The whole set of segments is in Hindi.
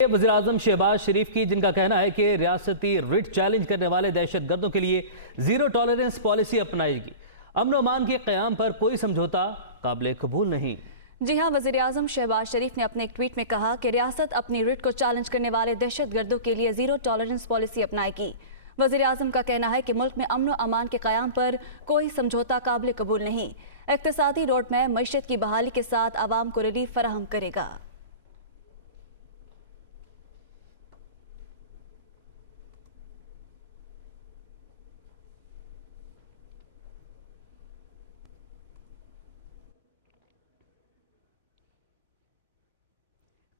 वज़ीर आज़म शहबाज शरीफ की, जिनका कहना है कि रियासती रिट चैलेंज करने वाले दहशतगर्दों के लिए जीरो टॉलरेंस पॉलिसी अपनाएगी। अमन और अमान के क़याम पर कोई समझौता काबिल कबूल नहीं। जी हां, वज़ीर आज़म शहबाज शरीफ ने अपने एक ट्वीट में कहा कि रियासत अपनी रिट को चैलेंज करने वाले दहशतगर्दों के लिए जीरो टॉलरेंस पॉलिसी अपनाएगी। वज़ीर आज़म का कहना है कि मुल्क में अमन और अमान के क़याम पर कोई समझौता काबिल कबूल नहीं। इक़्तिसादी रोड मैप मईशत की बहाली के साथ आवाम को रिलीफ फराहम करेगा।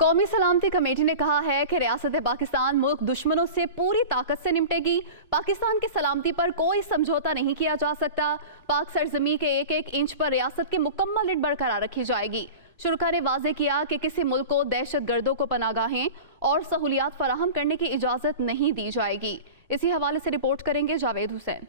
कौमी सलामती कमेटी ने कहा है कि रियासत पाकिस्तान मुल्क दुश्मनों से पूरी ताकत से निपटेगी। पाकिस्तान की सलामती पर कोई समझौता नहीं किया जा सकता। पाक सरजमी के एक एक इंच पर रियासत की मुकम्मल रिट बरकरार रखी जाएगी। शुरा ने वाजे किया कि किसी मुल्क को दहशत गर्दों को पनागाहें और सहूलियात फराहम करने की इजाज़त नहीं दी जाएगी। इसी हवाले से रिपोर्ट करेंगे जावेद हुसैन।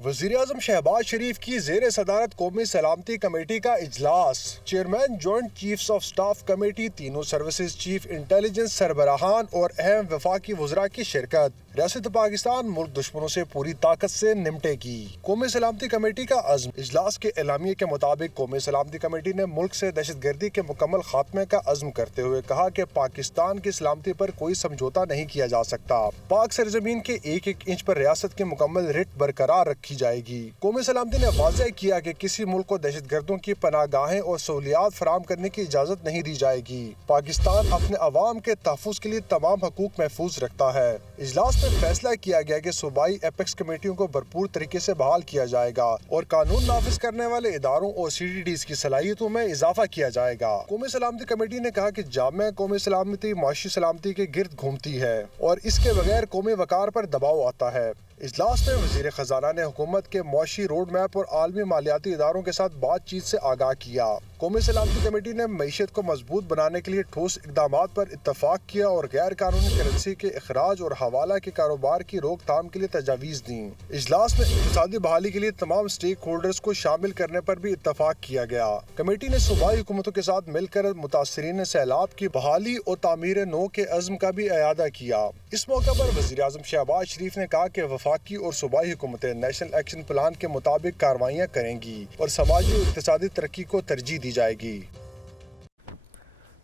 वज़ीर आज़म शहबाज शरीफ की ज़ेर सदारत कौमी सलामती कमेटी का इजलास। Chairman joint chiefs of staff committee, तीनों सर्विसेज चीफ, इंटेलिजेंस सरबराहान और अहम वफाकी वज़रा की शिरकत। रियासत पाकिस्तान मुल्क दुश्मनों से पूरी ताकत से निपटेगी। कौमी सलामती कमेटी का अज़्म। इजलास के एलामिये के मुताबिक कौमी सलामती कमेटी ने मुल्क से दहशतगर्दी के मुकम्मल खात्मे का अज़्म करते हुए कहा कि पाकिस्तान की सलामती पर कोई समझौता नहीं किया जा सकता। पाक सरजमीन के एक एक इंच पर रियासत की मुकम्मल रिट बरकरार रखी जाएगी। कौमी सलामती ने वाज़ेह किया कि किसी मुल्क को दहशतगर्दों की पनाहगाहें और सहूलियात फराहम करने की इजाज़त नहीं दी जाएगी। पाकिस्तान अपने अवाम के तहफ़्फ़ुज़ के लिए तमाम हकूक़ महफूज रखता है। इजलास में फैसला किया गया कि सूबाई एपेक्स कमेटियों को भरपूर तरीके से बहाल किया जाएगा और कानून नाफिज करने वाले इदारों और CDDs की सलाहियतों में इजाफा किया जाएगा। कौमी सलामती कमेटी ने कहा कि जामे कौमी सलामती माशी सलामती के गिर्द घूमती है और इसके बगैर कौमी वकार पर दबाव आता है। इजलास में वज़ीर ख़जाना ने हुकूमत के मुआशी रोड मैप और आलमी मालियाती इदारों के साथ बातचीत से आगाह किया। कौमी सलामती कमेटी ने मईशत को मजबूत बनाने के लिए ठोस इक़दाम पर इत्तफाक किया और गैर कानूनी करेंसी के अखराज और हवाला के कारोबार की रोकथाम के लिए तजावीज़ दी। इजलास में इक़्तिसादी बहाली के लिए तमाम स्टेक होल्डर्स को शामिल करने पर भी इत्तफाक किया गया। कमेटी ने सूबाई हुकूमतों के साथ मिलकर मुतासरीन सैलाब की बहाली और तामीर नो के अज़्म का भी अयादा किया। इस मौके पर वज़ीर आज़म शहबाज शरीफ ने कहा कि वफाकी और सूबाई हुकूमतें नेशनल एक्शन प्लान के मुताबिक कार्रवाइयाँ करेंगी और समाजी और इक़्तिसादी तरक्की को तरजीह दी जाएगी।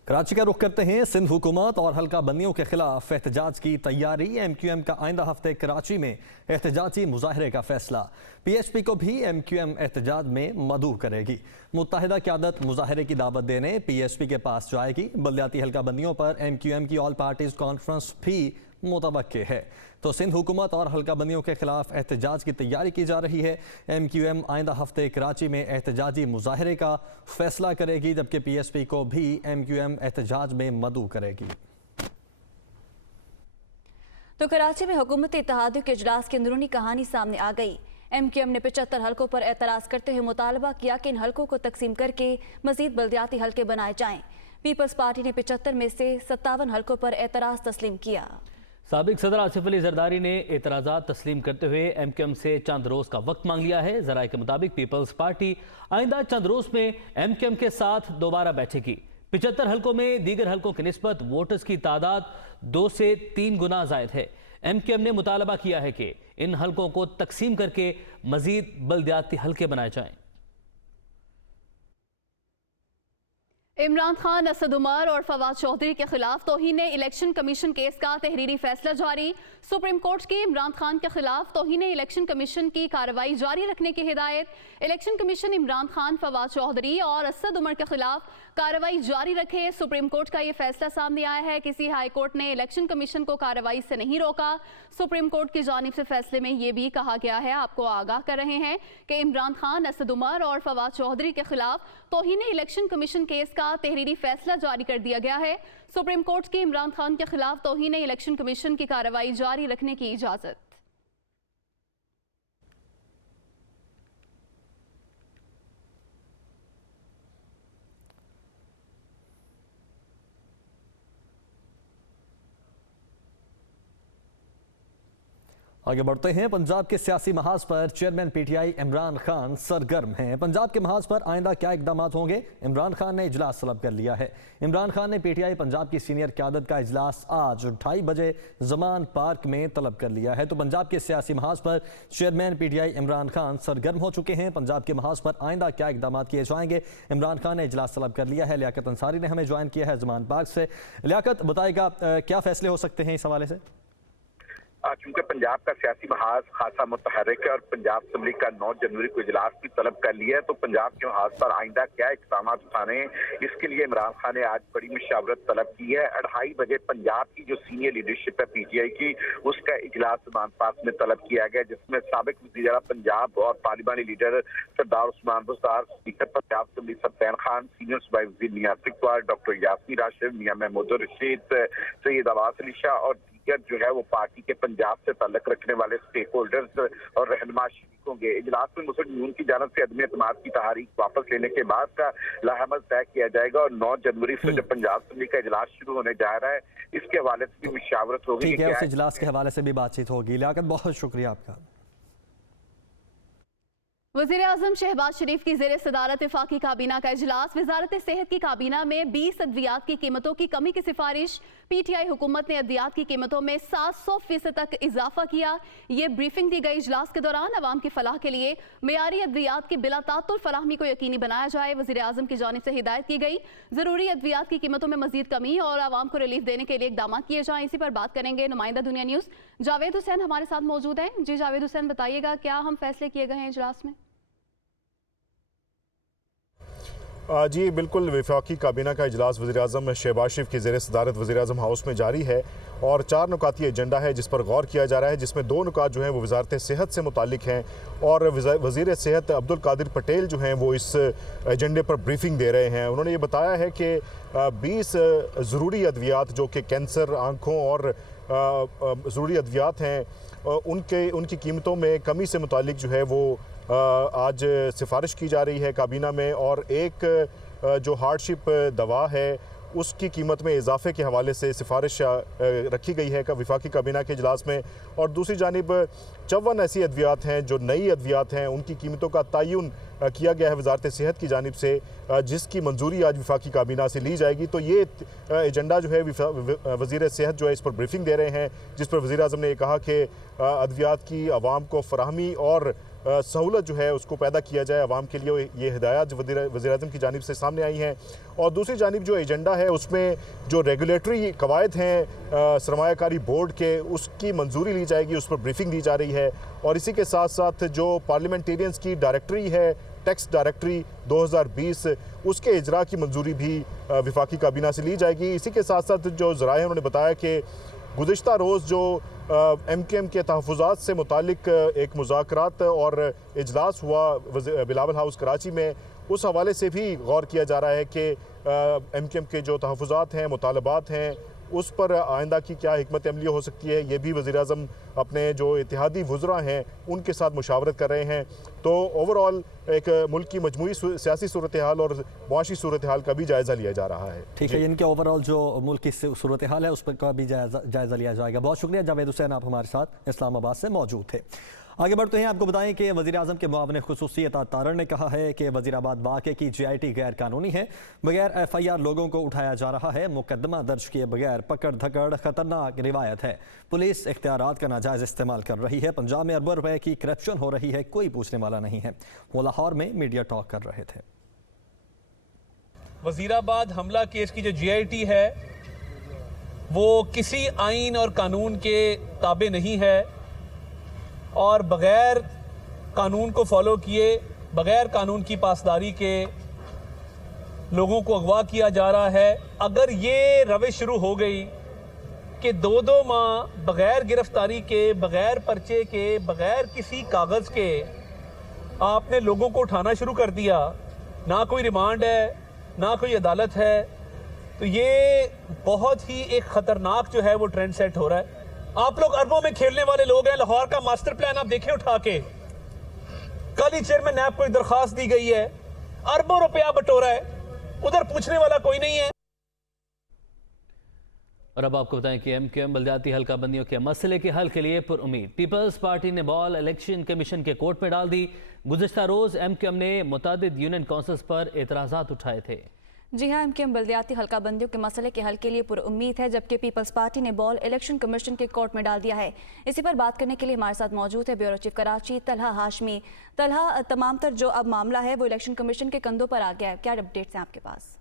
कराची का रुख करते हैं। सिंध हुकूमत और हल्का बंदियों के खिलाफ एहतजाज की तैयारी। MQM का आइंदा हफ्ते कराची में एहतजाजी मुजाहरे का फैसला। PHP को भी MQM एहतजाज में मदऊ करेगी। मुत्तहिदा क़यादत मुजाहरे की दावत देने PHP के पास जाएगी। बल्दियाती हल्का बंदियों पर MQM की ऑल पार्टीज कॉन्फ्रेंस भी मुतवक्के है। तो सिंध हुकूमत और हल्का बंदियों के खिलाफ एहतजाज की तैयारी की जा रही है। MQM आइंदा हफ्ते कराची में एहतजाजी मुजाहरे का फैसला करेगी, जबकि PHP को भी MQM एहतजाज में मदऊ करेगी। तो कराची में हुकूमती इत्तेहादियों के इजलास की अंदरूनी कहानी सामने आ गई। MQM ने 75 हल्कों पर एतराज़ करते हुए मुतालबा किया कि इन हल्कों को तकसीम करके मजीद बल्दियाती हल्के बनाए जाएं। पीपल्स पार्टी ने 75 में से 57 हल्कों पर एतराज़ तस्लीम किया। साबिक सदर आसिफ अली जरदारी ने एतराज़ात तस्लीम करते हुए MQM से चंद रोज़ का वक्त मांग लिया है। ज़राए के मुताबिक पीपल्स पार्टी आइंदा चंद रोज़ में MQM के साथ दोबारा बैठेगी। 75 हल्कों में दीगर हल्कों की निस्बत वोटर्स की तादाद 2 से 3 गुना ज़ायद है। MQM ने मुतालबा किया है कि इन हल्कों को तकसीम करके मजीद बल्दियाती हल्के बनाए जाएं। इमरान खान, असद उमर और फवाद चौधरी के खिलाफ तौहीन इलेक्शन कमीशन केस का तहरीरी फैसला जारी। सुप्रीम कोर्ट की इमरान खान के खिलाफ तौहीन इलेक्शन कमीशन की कार्रवाई जारी रखने की हिदायत। इलेक्शन कमीशन इमरान खान, फवाद चौधरी और असद उमर के खिलाफ कार्रवाई जारी रखे। सुप्रीम कोर्ट का यह फैसला सामने आया है। किसी हाई कोर्ट ने इलेक्शन कमीशन को कार्रवाई से नहीं रोका। सुप्रीम कोर्ट की जानिब से फैसले में यह भी कहा गया है, आपको आगाह कर रहे हैं कि इमरान खान, असद उमर और फवाद चौधरी के खिलाफ तौहीन इलेक्शन कमीशन केस का तहरीरी फैसला जारी कर दिया गया है। सुप्रीम कोर्ट की इमरान खान के खिलाफ तौहीन इलेक्शन कमीशन की कार्रवाई जारी रखने की इजाजत। आगे बढ़ते हैं। पंजाब के सियासी महाज पर चेयरमैन पीटीआई इमरान खान सरगर्म हैं। पंजाब के महाज पर आइंदा क्या इकदाम होंगे, इमरान खान ने इजलास तलब कर लिया है। इमरान खान ने पीटीआई पंजाब की सीनियर क़यादत का इजलास आज 2:30 बजे जमान पार्क में तलब कर लिया है। तो पंजाब के सियासी महाज पर चेयरमैन पीटीआई इमरान खान सरगर्म हो चुके हैं। पंजाब के महाज पर आइंदा क्या इकदाम किए जाएंगे, इमरान खान ने इजलास तलब कर लिया है। लियाकत अंसारी ने हमें ज्वाइन किया है जमान पार्क से। लियाकत, बताएगा क्या फैसले हो सकते हैं इस हवाले से? चूंकि पंजाब का सियासी महाज खासा मुतहरिक है और पंजाब असम्बली का 9 जनवरी को इजलास भी तलब कर लिया है, तो पंजाब के महाज पर आइंदा क्या इक़दाम उठाने, इसके लिए इमरान खान ने आज बड़ी मुशावरत तलब की है। 2:30 बजे पंजाब की जो सीनियर लीडरशिप है पीटीआई की, उसका इजलास जमान पार्क में तलब किया गया, जिसमें साबिक वज़ीर आला पंजाब और पार्लिमानी leader Sardar Usman Buzdar, speaker Punjab assembly Sultan Khan, senior सूबाई वज़ीर मियां सिकवार, डॉक्टर यासीर राशिद, मियां महमूद रशीद, सैयद अब्बास अली शाह और जो है वो पार्टी के पंजाब से ताल्लुक रखने वाले स्टेक होल्डर्स और रहनुमा शरीक होंगे। इजलास में मुस्लिम यूनियन की जानब से अदम एतमाद की तहरीक वापस लेने के बाद का लाहमल तय किया जाएगा और 9 जनवरी से जब पंजाब असम्बली का इजलास शुरू होने जा रहा है, इसके हवाले से भी मुशावरत होगी। ठीक है, उस इजलास के हवाले से भी बातचीत होगी। लियाकत, बहुत शुक्रिया आपका। वज़ीर आज़म शहबाज शरीफ की ज़ेर सदारत वफाकी काबीना का इजलास। वजारत सेहत की काबीना में 20 अद्वियात की कीमतों की कमी की सिफारिश। पीटीआई हुकूमत ने अद्वियात की कीमतों में 700% तक इजाफा किया। ये ब्रीफिंग दी गई। इजलास के दौरान अवाम की फलाह के लिए मेयारी अद्वियात की बिला तातुल फराहमी को यकीनी बनाया जाए। वज़ीर आज़म की जानिब से हिदायत की गई, ज़रूरी अद्वियात की कीमतों में मजीद कमी और आवाम को रिलीफ देने के लिए इकदाम किए जाएं। इसी पर बात करेंगे नुमाइंदा दुनिया न्यूज़ जावेद हुसैन हमारे साथ मौजूद हैं। जी जावेद हुसैन, बताइएगा क्या हम फैसले किए गए हैं इजलास में? जी बिल्कुल, वफाकी काबीना का इजलास वज़ीर-ए-आज़म शहबाज शरीफ की ज़ेर सदारत वज़ीर-ए-आज़म हाउस में जारी है और 4 नुकाती एजेंडा है जिस पर गौर किया जा रहा है, जिसमें 2 नुकात जो हैं वो वजारत सेहत से मुतालिक हैं और वज़ीर सेहत अब्दुल कादिर पटेल जो हैं वो इस एजेंडे पर ब्रीफिंग दे रहे हैं। उन्होंने ये बताया है कि 20 ज़रूरी अद्वियात जो कि कैंसर, आँखों और ज़रूरी अद्वियात हैं उनकी कीमतों में कमी से मुतालिक जो है वो आज सिफारिश की जा रही है काबीना में, और एक जो हार्डशिप दवा है उसकी कीमत में इजाफे के हवाले से सिफारिश रखी गई है वफाकी काबीना के इजलास में। और दूसरी जानिब 54 ऐसी अद्वियात हैं जो नई अद्वियात हैं, उनकी कीमतों का तयन किया गया है वजारत सेहत की जानिब से, जिसकी मंजूरी आज वफाकी काबीना से ली जाएगी। तो ये एजेंडा जो है वज़ीर सेहत जो है इस पर ब्रीफिंग दे रहे हैं, जिस पर वज़ीर आज़म ने कहा कि अद्वियात की आवाम को फराहमी और सहूलत जो है उसको पैदा किया जाए आवाम के लिए। ये हिदायत वज़ीर आज़म की जानिब से सामने आई हैं। और दूसरी जानिब जो एजेंडा है उसमें जो रेगुलेटरी कवायद हैं सरमायाकारी बोर्ड के, उसकी मंजूरी ली जाएगी, उस पर ब्रीफिंग दी जा रही है। और इसी के साथ साथ जो पार्लियामेंटेरियंस की डायरेक्टरी है, टैक्स डायरेक्टरी 2020, उसके इजरा की मंजूरी भी वफाकी काबीना से ली जाएगी। इसी के साथ साथ जो ज़राए हैं उन्होंने बताया कि गुज़िश्ता रोज़ जो MKM के तहफ़्फ़ुज़ात से मुतालिक एक मुज़ाकरात और इजलास हुआ बिलावल हाउस कराची में, उस हवाले से भी गौर किया जा रहा है कि MKM के जो तहफ़्फ़ुज़ात हैं, मुतालबात हैं, उस पर आइंदा की क्या हिकमत अमली हो सकती है, ये भी वज़ीर आज़म अपने जो इत्तेहादी वुज़रा हैं उनके साथ मुशावरत कर रहे हैं। तो ओवरऑल एक मुल्क की मजमूई सियासी सूरत हाल और मुआशी सूरत हाल का भी जायज़ा लिया जा रहा है। ठीक है, इनके ओवरऑल जो मुल्क की सूरत हाल है उस पर का भी जायज़ा लिया जाएगा। बहुत शुक्रिया जावेद हुसैन, आप हमारे साथ इस्लामाबाद से मौजूद थे। आगे बढ़ते हैं। आपको बताएं कि वज़ीर आज़म के मुआविन ख़ुसूसी अता तारड़ ने कहा है कि वज़ीराबाद वाक़े की GIT गैर कानूनी है, बगैर FIR लोगों को उठाया जा रहा है, मुकदमा दर्ज किए बगैर पकड़ धकड़ ख़तरनाक रिवायत है, पुलिस इख्तियारात का नाजायज़ इस्तेमाल कर रही है, पंजाब में अरबों रुपए की करप्शन हो रही है, कोई पूछने वाला नहीं है। वो लाहौर में मीडिया टॉक कर रहे थे। वज़ीराबाद हमला केस की जो GIT है वो किसी आइन और कानून के ताबे नहीं है और बग़ैर कानून को फॉलो किए, बग़ैर कानून की पासदारी के लोगों को अगवा किया जा रहा है। अगर ये रविश शुरू हो गई कि 2-2 माह बग़ैर गिरफ्तारी के, बग़ैर पर्चे के, बग़ैर किसी कागज़ के आपने लोगों को उठाना शुरू कर दिया, ना कोई रिमांड है, ना कोई अदालत है, तो ये बहुत ही एक ख़तरनाक जो है वो ट्रेंड सेट हो रहा है। आप लोग अरबों में खेलने वाले लोग हैं। लाहौर का मास्टर प्लान आप देखें उठा के, कल ही चेयरमैन नैब को एक दरखास्त दी गई है, अरबों रुपया बटोरा है, उधर पूछने वाला कोई नहीं है। और अब आपको बताएं कि एमक्यूएम बलदियाती हल्का बंदियों के मसले के हल के लिए पुरुम्मीद। पीपल्स पार्टी ने बॉल इलेक्शन कमीशन के कोर्ट में डाल दी। गुज़िश्ता रोज़ एमक्यूएम ने मुतादिद यूनियन काउंसिल्स पर एतराज़ात उठाए थे। जी हाँ, एमक्यूएम बलदियाती हल्का बंदियों के मसले के हल के लिए पुरुम्मीद है, जबकि पीपल्स पार्टी ने बॉल इलेक्शन कमीशन के कोर्ट में डाल दिया है। इसी पर बात करने के लिए हमारे साथ मौजूद है ब्यूरो चीफ कराची तलहा हाशमी। तलहा, तमाम तर जो अब मामला है वो इलेक्शन कमीशन के कंधों पर आ गया है, क्या अपडेट्स हैं आपके पास?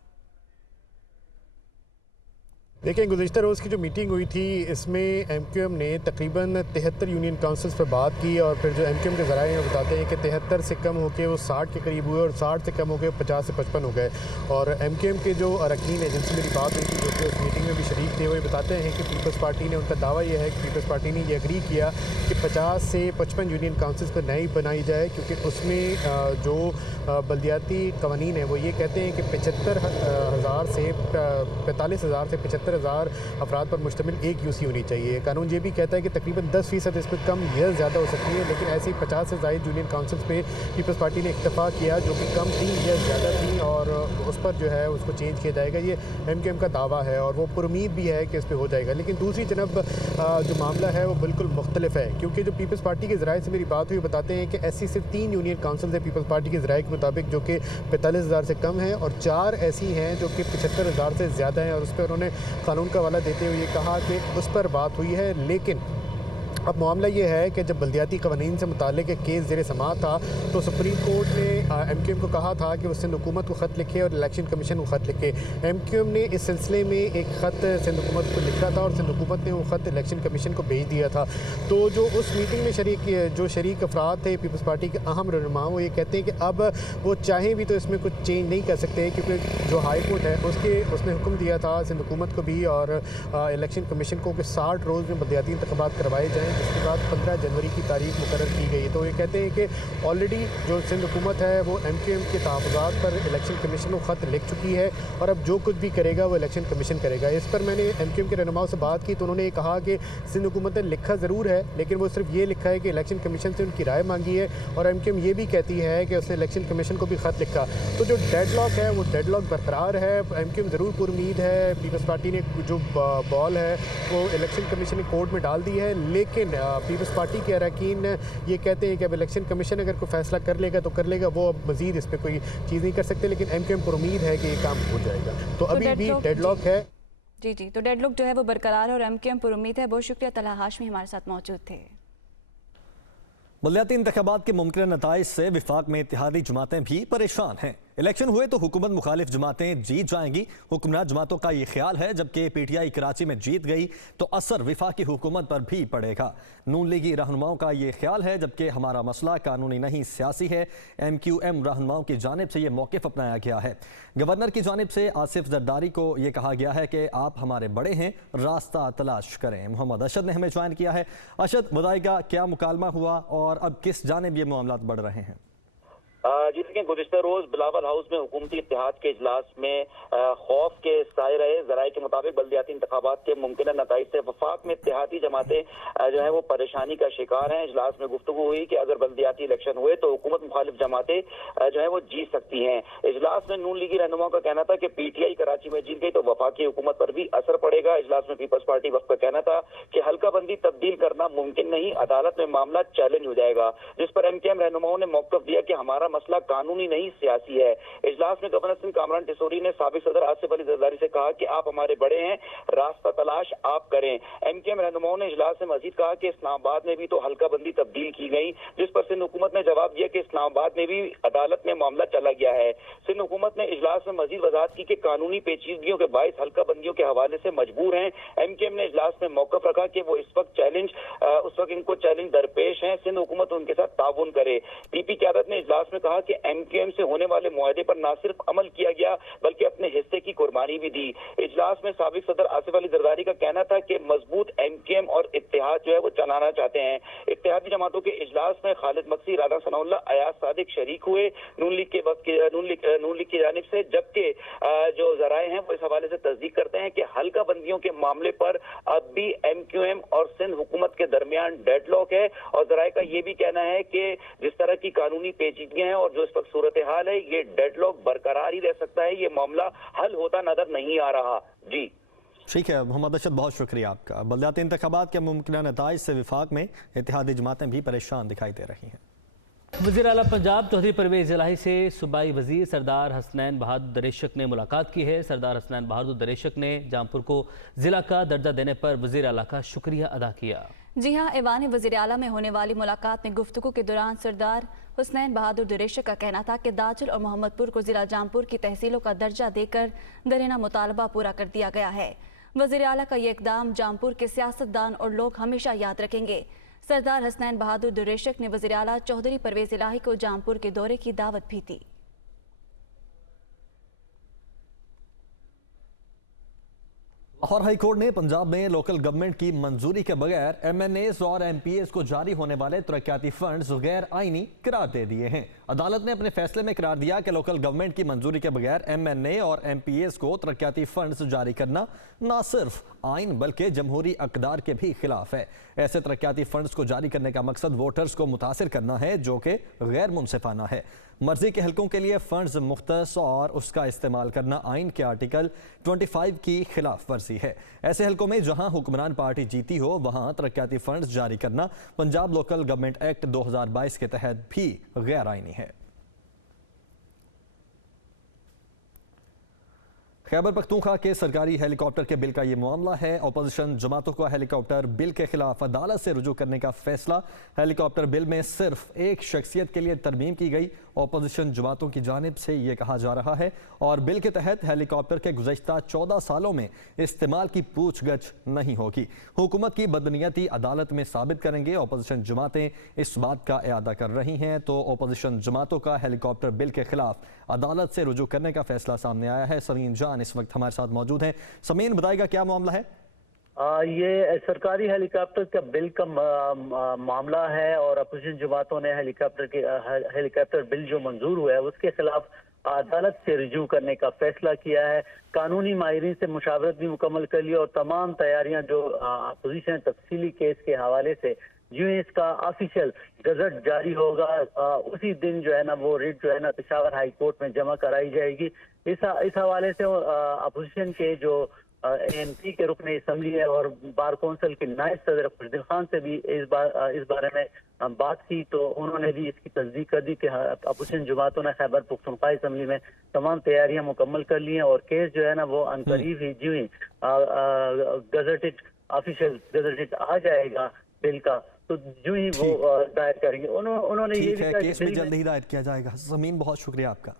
देखिए, गुज़िश्ता रोज़ की जो मीटिंग हुई थी इसमें एमक्यूएम ने तकरीबन 73 यूनियन काउंसिल्स पर बात की और फिर जो एमक्यूएम के ज़राए हैं बताते हैं कि 73 से कम होकर वो 60 के करीब हुए और 60 से कम होकर 50 से 55 हो गए। और एमक्यूएम के जो अरकान हैं जिनसे मेरी बात हुई थी, जो कि उस मीटिंग में भी शरीक थे, वो ये बताते हैं कि पीपल्स पार्टी ने, उनका दावा यह है कि पीपल्स पार्टी ने ये एग्री किया कि 50 से 55 यूनियन काउंसिल्स पर नई बनाई जाए, क्योंकि उसमें जो बलदियाती कवानीन है वो ये कहते हैं कि 45,000 से 45,000 से 75,000 अफराद पर मुश्तमिल एक यूसी होनी चाहिए। कानून ये भी कहता है कि तकरीबन 10% इस पर कम या ज़्यादा हो सकती है, लेकिन ऐसी 50 से ज़ायद यूनियन काउंसिल्स पे पीपल्स पार्टी ने इत्तफाक किया जो कि कम थी या ज़्यादा थी, और उस पर जो है उसको चेंज किया जाएगा। ये एमक्यूएम का दावा है और वो पुरुम्मीद भी है कि इस पर हो जाएगा। लेकिन दूसरी जनब जो मामला है वो बिल्कुल मुख्तलिफ है, क्योंकि जो पीपल्स पार्टी के ज़राए से मेरी बात हुई बताते हैं कि ऐसी सिर्फ 3 यूनियन काउंसिल है पीपल्स पार्टी के ज़राए के मुताबिक जो कि 45,000 से कम है, और 4 ऐसी हैं जो कि 75,000 से ज़्यादा हैं, और उस पर उन्होंने कानून का हवाला देते हुए ये कहा कि उस पर बात हुई है। लेकिन अब मामला ये है कि जब बलदियाती कवानीन से मुतालिक एक केस ज़ेर समाअत था तो सुप्रीम कोर्ट ने एमक्यूएम को कहा था कि वो सिंध हुकूमत को ख़त लिखे और इलेक्शन कमीशन को ख़त लिखे। एमक्यूएम ने इस सिलसिले में एक ख़त सिंध हुकूमत को लिखा था और सिंध हुकूमत ने वो ख़त इलेक्शन कमीशन को भेज दिया था। तो जो उस मीटिंग में शरीक अफराद थे पीपल्स पार्टी के अहम रहनुमा, वो ये कहते हैं कि अब वो चाहें भी तो इसमें कुछ चेंज नहीं कर सकते, क्योंकि जो हाई कोर्ट है उसने हुक्म दिया था सिंध हुकूमत को भी और इलेक्शन कमीशन को कि 60 रोज़ में बलदियाती इंतखाबात करवाए जाएँ, जिसके बाद 15 जनवरी की तारीख मुकर्रर की गई। तो ये कहते हैं कि ऑलरेडी जो सिंध हुकूमत है वो एमक्यूएम के तहफ़्फ़ुज़ात पर इलेक्शन कमीशन को ख़त लिख चुकी है, और अब जो कुछ भी करेगा वो इलेक्शन कमीशन करेगा। इस पर मैंने एमक्यूएम के रहनुमाओं से बात की तो उन्होंने ये कहा कि सिंध हुकूमत ने लिखा ज़रूर है, लेकिन वो सिर्फ ये लिखा है कि इलेक्शन कमीशन से उनकी राय मांगी है, और एमक्यूएम ये भी कहती है कि उसने इलेक्शन कमीशन को भी ख़त लिखा। तो जो डेडलॉक है वो डेडलॉक बरकरार है। एमक्यूएम ज़रूर पुरुम्मीद है, पीपल्स पार्टी ने जो बॉल है वो इलेक्शन कमीशन ने कोर्ट में डाल दी है, लेकिन पीपल्स पार्टी के अरकान ये कहते हैं कि अब इलेक्शन कमीशन अगर कोई फैसला कर लेगा तो कर लेगा, वो अब मज़ीद इस पर कोई चीज़ नहीं कर सकते। लेकिन एमक्यूएम पर उम्मीद है कि ये काम हो जाएगा। तो अभी भी डेडलॉक है। जी, तो डेडलॉक जो है वो बरकरार है और एमक्यूएम पर उम्मीद है। बहुत शुक्रिया, तलहा हाशमी हमारे साथ मौजूद थे। बलदियाती इंतखाबात के मुमकिन नताइज से विफाक में इत्तेहादी जमातें भी परेशान हैं। इलेक्शन हुए तो हुकूमत मुखालिफ जमातें जीत जाएंगी, हुक्मरान जमातों का ये ख्याल है। जबकि पीटीआई कराची में जीत गई तो असर विफाकी हुकूमत पर भी पड़ेगा। नून लीगी रहनुमाओं का ये ख्याल है, जबकि हमारा मसला कानूनी नहीं सियासी है। एमक्यूएम रहनुमाओं की जानिब से ये मौक़िफ़ अपनाया गया है। गवर्नर की जानिब से आसिफ जरदारी को ये कहा गया है कि आप हमारे बड़े हैं, रास्ता तलाश करें। मोहम्मद अशद ने हमें ज्वाइन किया है। अशद, बताइएगा क्या मुकालमा हुआ और अब किस जानिब ये मामलात बढ़ रहे हैं? जी देखिए, गुज़िश्ता रोज बिलावल हाउस में हुकूमती इत्तेहाद के इजलास में खौफ के साए रहे। ज़राए के मुताबिक बलदियाती इंतखाबात के मुमकिन नताइज से वफाक में इत्तेहादी जमातें जो है वो परेशानी का शिकार हैं। इजलास में गुफ्तगू हुई कि अगर बलदियाती इलेक्शन हुए तो हुकूमत मुखालिफ जमातें जो है वो जीत सकती हैं। इजलास में नून लीगी रहनुमाओं का कहना था कि पीटीआई कराची में जीत गई तो वफाकी हुकूमत पर भी असर पड़ेगा। इजलास में पीपल्स पार्टी वक्त का कहना था कि हल्का बंदी तब्दील करना मुमकिन नहीं, अदालत में मामला चैलेंज हो जाएगा, जिस पर एमक्यूएम रहनुमाओं ने मौक़िफ़ दिया कि हमारा मसला कानूनी नहीं सियासी है। इजलास में गवर्नर सिंध कामरान टिसोरी ने साबिक सदर आसिफ अली जरदारी से कहा कि आप हमारे बड़े हैं, रास्ता तलाश आप करें। एमक्यूएम रहनुमाओं ने इजलास में मजीद कहा कि इस्लामाबाद में भी तो हल्का बंदी तब्दील की गई, जिस पर सिंध हुकूमत ने जवाब दिया कि इस्लामाबाद में भी अदालत में मामला चला गया है। सिंध हुकूमत ने इजलास में मजीद वजाहत की कि कानूनी पेचीदगियों के बायस हल्का बंदियों के हवाले से मजबूर हैं। एमक्यूएम ने इजलास में मौक़िफ़ रखा कि वो इस वक्त इनको चैलेंज दरपेश है, सिंध हुकूमत उनके साथ ताउन करे। पीपी क़यादत ने इजलास में कहा कि एमक्यूएम से होने वाले मुआहदे पर न सिर्फ अमल किया गया बल्कि अपने हिस्से की कुर्बानी भी दी। इजलास में साबिक सदर आसिफ अली जरदारी का कहना था कि मजबूत एमक्यूएम और इत्तेहाद जो है वो चलाना चाहते हैं। इत्तेहादी जमातों के इजलास में खालिद मक्सी, राना सनाउल्लाह, अयाज सादिक शरीक हुए नून लीग की जानिब से, जबकि जो जराए हैं वो इस हवाले से तस्दीक करते हैं कि हल्का बंदियों के मामले पर अब भी एमक्यूएम और सिंध हुकूमत के दरमियान डेडलॉक है। और जराए का ये भी कहना है कि जिस तरह की कानूनी पेचीदगियां हैं और जो इस वक्त सूरत हाल है, ये डेडलॉक बरकरार ही रह सकता है, ये मामला हल होता नजर नहीं आ रहा। जी ठीक है मोहम्मद अशद, बहुत शुक्रिया आपका। बलदियाती इंतखाबात के मुमकिन नताइज से विफाक में इत्तेहादी जमातें भी परेशान दिखाई दे रही हैं। वज़ीर आला पंजाब चौधरी परवेज़ इलाही से सूबाई वज़ीर सरदार हसनैन बहादुर दरेशक ने मुलाकात की है। सरदार हसनैन बहादुर दरेशक ने जामपुर को ज़िला का दर्जा देने पर वज़ीर आला का शुक्रिया अदा किया। जी हाँ, ऐवान वज़ीर आला में होने वाली मुलाकात में गुफ्तगू के दौरान सरदार हुसनैन बहादुर दरेशक का कहना था कि दाचल और मोहम्मदपुर को ज़िला जामपुर की तहसीलों का दर्जा देकर दरीना मुतालबा पूरा कर दिया गया है। वज़ीर आला का ये इक़दाम जामपुर के सियासतदान और लोग हमेशा याद रखेंगे। सरदार हसनैन बहादुर दरेशक ने वज़ीर आला चौधरी परवेज़ इलाही को जामपुर के दौरे की दावत भी दी। लाहौर हाई कोर्ट ने पंजाब में लोकल गवर्नमेंट की मंजूरी के बगैर MNAs और MPAs को जारी होने वाले तरक्याती फंड्स गैर आईनी करार दे दिए हैं। अदालत ने अपने फैसले में करार दिया कि लोकल गवर्नमेंट की मंजूरी के बगैर MNA और MPAs को तरक्याती फंड्स जारी करना न सिर्फ आइन बल्कि जमहूरी अक़दार के भी खिलाफ है। ऐसे तरक्याती फंड्स को जारी करने का मकसद वोटर्स को मुतासिर करना है, जो कि गैर मुनसिफाना है। मर्जी के हलकों के लिए फंड्स मुख्तस और उसका इस्तेमाल करना आइन के आर्टिकल 25 की खिलाफ वर्जी है। ऐसे हलकों में जहां हुक्मरान पार्टी जीती हो वहां तरक्याती फंड्स जारी करना पंजाब लोकल गवर्नमेंट एक्ट 2022 के तहत भी गैर आइनी है। खैबर पख्तूनख्वा के सरकारी हेलीकॉप्टर के बिल का ये मामला है। अपोजिशन जमातों को हेलीकॉप्टर बिल के खिलाफ अदालत से रुजू करने का फैसला। हेलीकॉप्टर बिल में सिर्फ एक शख्सियत के लिए तरमीम की गई। अपोजिशन जमातों की जानिब से ये कहा जा रहा है और बिल के तहत हेलीकॉप्टर के गुज़श्ता 14 सालों में इस्तेमाल की पूछगछ नहीं होगी। हुकूमत की बदनीयती अदालत में साबित करेंगे। अपोजिशन जमातें इस बात का इरादा कर रही हैं, तो अपोजिशन जमातों का हेलीकॉप्टर बिल के खिलाफ अदालत से रुजू करने का फैसला सामने आया है। समीन जान इस वक्त हमारे साथ मौजूद हैं। समीन, बताएगा क्या मामला है? ये सरकारी हेलीकॉप्टर का बिल का मामला है और अपोजिशन जमातों ने हेलीकॉप्टर बिल जो मंजूर हुआ है उसके खिलाफ अदालत से रिज्यू करने का फैसला किया है। कानूनी माहिरीन से मुशावरत भी मुकम्मल कर ली और तमाम तैयारियां जो अपोजिशन तफसीली केस के हवाले से जो इसका ऑफिशियल गजट जारी होगा उसी दिन जो है ना वो रिट जो है ना पेशावर हाई कोर्ट में जमा कराई जाएगी। इस हवाले से अपोजिशन के जो ANP के रुकन असम्बली है और बार कौंसिल के नायब सदर खुशदिल खान से भी इस बारे में बात की, तो उन्होंने भी इसकी तस्दीक कर दी कि अपोजिशन जमातों ने खैबर पख्तूनख्वा असम्बली में तमाम तैयारियां मुकम्मल कर ली हैं और केस जो है ना वो अनकरीब ही जो ही गजटेड ऑफिशियल गजटेड आ जाएगा बिल का, तो जो ही वो दायर करेंगे। उन्होंने ये भी केस भी जल्द ही दायर किया जाएगा। ज़मीन, बहुत शुक्रिया आपका।